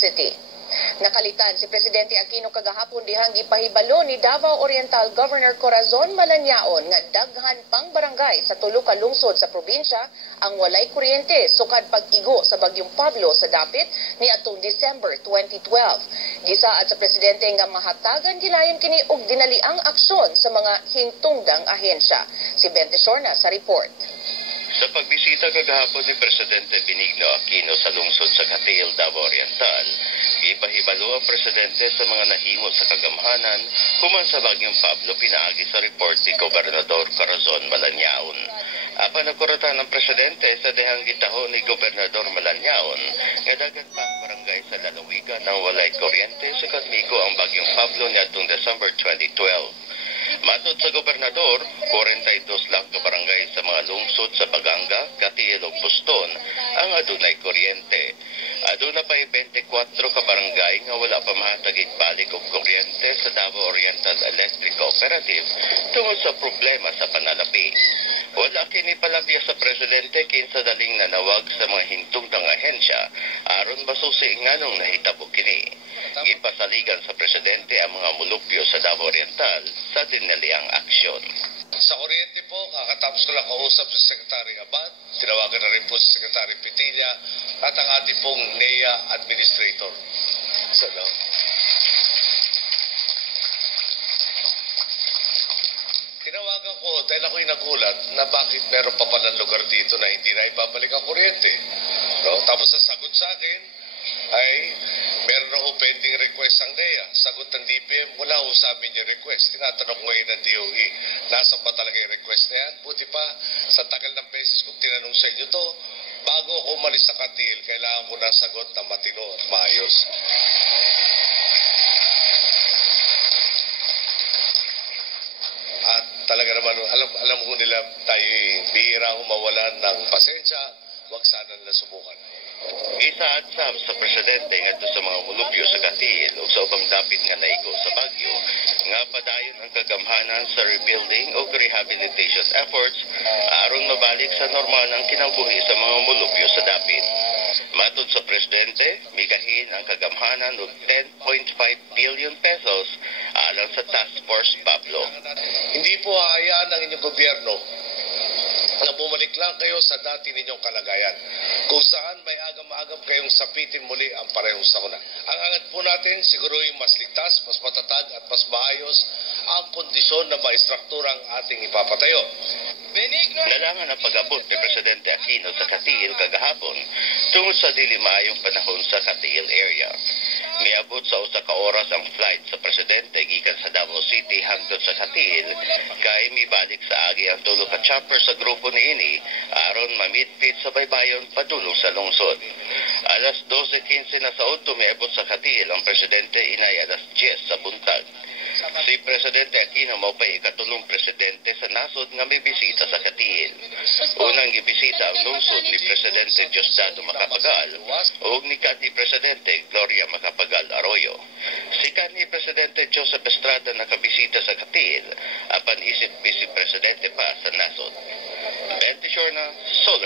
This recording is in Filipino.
City. Nakalitan si Presidente Aquino kagahapon dihang gipahibalo ni Davao Oriental Governor Corazon Malanyaon nga daghan pang barangay sa tulo ka lungsod sa probinsya ang walay kuryente sukad pag-igo sa bagyong Pablo sa dapit ni atong December 2012. Gisaad sa Presidente nga mahatagan gilayon kini og dinaliang aksyon sa mga hingtungdang ahensya. Si Bente Shorna sa report. Sa pagbisita kagahapon ni Presidente Benigno Aquino sa lungsod sa Catiel, Davao Oriental, ipahibalo ang Presidente sa mga nahimot sa kagamhanan human sa bagyong Pablo pinaagi sa report ni Gobernador Corazon Malanyaon. Apan nagkuratan ng Presidente sa dehang gitahon ni Gobernador Malanyaon nga daghan pang barangay sa lalawigan ng walay kuryente sa kadmigo ang bagyong Pablo niadtong December 2012. Matod sa gobernador, 42 lang ka barangay sa mga lungsod sa Baganga, Catiel ug Buston ang adunay kuryente. Aduna pay 24 ka barangay nga wala pa mahatagig balik og kuryente sa Davao Oriental Electric Cooperative tungod sa problema sa panalapi. Wala kini palabya sa Presidente kinsa daling nanawag sa mga hintungdang ahensya aron masusi nganong nahitabo kini. Gipasaligan sa Presidente ang mga mulupyo sa Davao Oriental sa dinaliang aksyon. Sa kuryente po, kakatapos ko lang kausap si Secretary Abad, tinawagan na rin po si Secretary Petilla at ang ating pong NEA Administrator. Tinawagan ko dahil ako'y nagulat na bakit meron pa palang lugar dito na hindi na ibabalik ang kuryente. No? Tapos ang sagot sa akin ay meron ako pending request ang NEA. Sagot ng DPM, wala ho sa amin yung request. Tinatanong ko ngayon ng DOE, nasan ba talaga yung request na yan? Buti pa, sa tagal ng beses kong tinanong sa inyo to, bago ako umalis sa Catiel, kailangan ko na sagot na matino at maayos. At talaga naman, alam ko nila tayo bihira mawalan ng pasensya, wag sana nila subukan. Isaad-sab sa Presidente ngadto sa mga mulupyo sa Catiel ug sa ubang dapit nga naigo sa bagyo nga padayon ang kagamhanan sa rebuilding o rehabilitation efforts aron mabalik sa normal ang kinabuhi sa mga mulupyo sa dapit. Matod sa Presidente, migahin ang kagamhanan og 10.5 billion pesos alang sa Task Force Pablo. Hindi po hayaan ng inyong gobyerno na bumalik lang kayo sa dati ninyong kalagayan. Kung saan may agam-agam kayong sapitin muli ang parehong sakuna. Ang hangad po natin, siguro yung mas ligtas, mas matatag at mas maayos ang kondisyon na maistruktura ang ating ipapatayo. Nalangan ang pag-abot ni Presidente Aquino sa Catiel kagahapon tungod sa dili maayong panahon sa Catiel area. Miabot sa usa ka oras ang flight sa Presidente gikan sa Davao City hangtod sa Catiel kay mibalik sa agi ang tulo ka chopper sa grupo niini aron mamitpit sa baybayon padulong sa lungsod. Alas 12:15 na sa udto miabot sa Catiel ang Presidente inay alas 10 sa buntag. Si Presidente Aquino mao pay ikatulong presidente sa nasod nga may bisita sa Catiel. Unang gibisita ang lungsod ni Presidente Diosdado Macapagal ug ni kanhi Presidente Gloria Macapagal Arroyo. Si kanhi Presidente Joseph Estrada nakabisita sa Catiel apan isip Vice Presidente pa sa nasod. Bente Shorna, Sol.